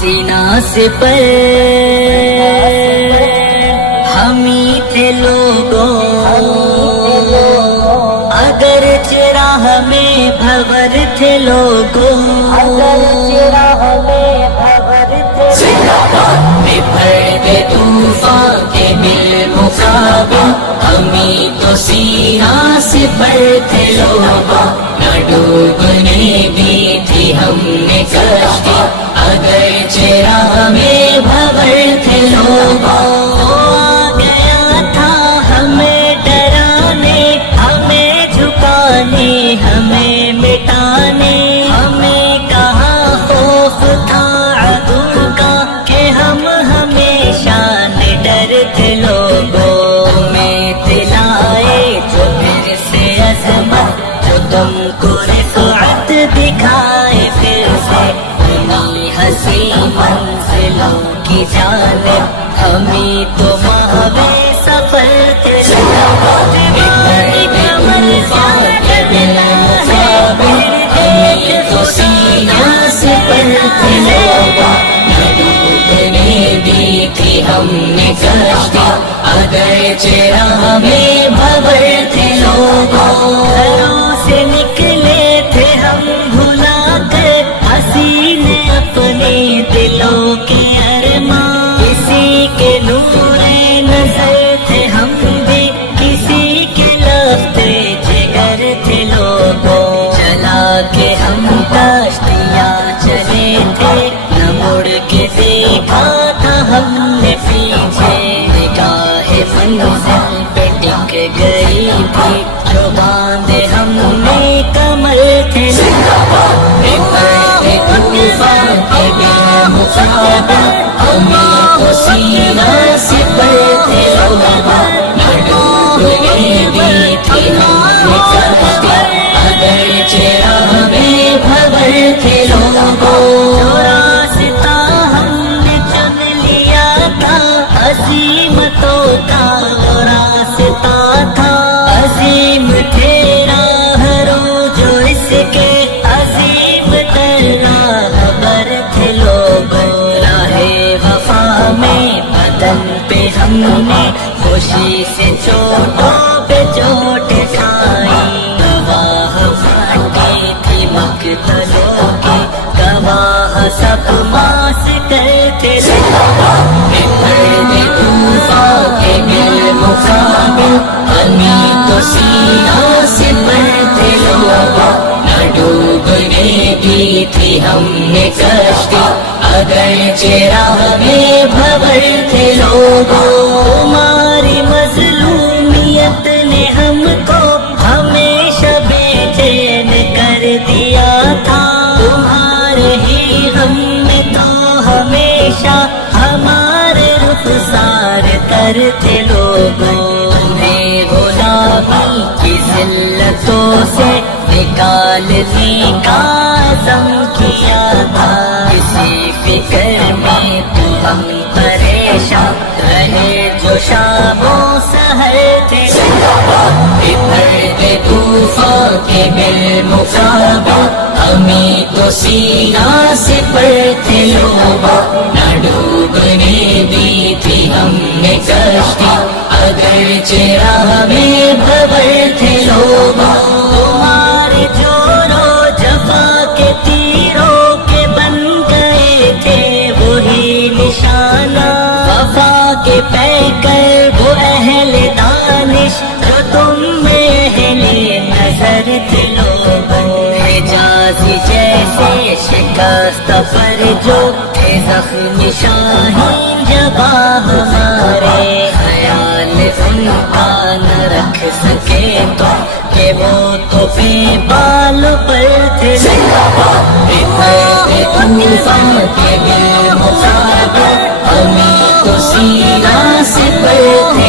سینا سے پر ہم ہی تھے لوگوں، اگر چراہ میں بھور تھے لوگوں، اگر چراہ میں بھور تھے پردے طوفان کے بالمقابل ہم ہی تو سینا سے پر تھے لوگوں، نہ ڈوبنے دی تھی ہم نے کشتی، اگر چراہ میں بھور تھے لوگوں، آ گیا تھا ہمیں ڈرانے، ہمیں جھکانے، ہمیں مٹانے، ہمیں کہاں خوف تھا عدو کا کہ ہم ہمیشہ نڈر تھے لوگوں، ہمیں دلائے جو پھر سے عظمت، جو تم کو رفعت دکھائے پھر سے انہی حسین منزلوں کی جانب، ہمیں تو ماہوے سفر تھے ہمیں تو سینا سے پر تھے لوگوں، نہ ڈوبنے دی تھی ہم نے کشتی، اگر چراہ میں بھور تھے لوگوں، گھروں سے نکلے تھے ہم بھلا کر حسین اپنے دلوں کے ارمان، کسی کے نور نظر تھے ہم بھی، کسی کے لفظ جگر تھے لوگوں، چلا کے ہم کشتیاں چلے تھے، نہ مڑ کے دیکھا تھا ہم نے پیچھے، نگاہ منزل پہ ٹک گئی تھی، جو باندھے ہم نے کمر تھے پردے طوفان کے بالمقابل ہمیں تو سینا سے پر تھے لوگوں، نہ ڈوبنے دی تھی ہم نے کشتی، اگر چراہ میں بھور تھے لوگوں، جو راستہ ہم نے چن لیا تھا عظیمتوں کا وہ راستہ تھا، عظیم تھے راہرو جو اس کے عظیم تر راہبر تھے لوگوں، راہ وفا میں بدن پہ ہم نے خوشی سے چوٹوں پہ چوٹ کھائی، گواہ مٹی تھی مقتلوں کی، گواہ سب ماس کرتے پردے طوفان کے بالمقابل ہمیں تو سینا سے پر تھے لوگوں، نہ ڈوبنے دی تھی ہم نے کشتی، اگر چراہ میں بھور تھے لوگوں، تمہاری مظلومیت نے ہم کو ہمیشہ بے چین کر دیا تھا، تمہارے ہی غم میں تو ہمیشہ ہمارے رخسار تر تھے لوگوں، تمہیں غلامی کی ذلتوں سے نکالنے کا عزم کیا تھا، کسی فکر میں تو ہم پریشان رہے جو شام و سحر تھے پردے طوفان کے بالمقابل ہمیں تو سینا سے پر تھے لوگوں، نہ ڈوبنے دی تھی ہم نے کشتی، اگر چراہ میں بھور تھے لوگوں، تمہارے جورو جفا کے تیروں کے بن گئے تھے وہی نشانہ، وفا کے پیکر وہ اہل دانش جو تم میں اہل نظر تھے لوگوں، حجازی جیسے شکست پر جو تھے زخمی شاہین جباں ہمارے، خیال ان کا نہ رکھ سکے تو کہ وہ تو بے بال پر تھے پردے طوفان کے بالمقابل ہمیں تو سینا سے پر تھے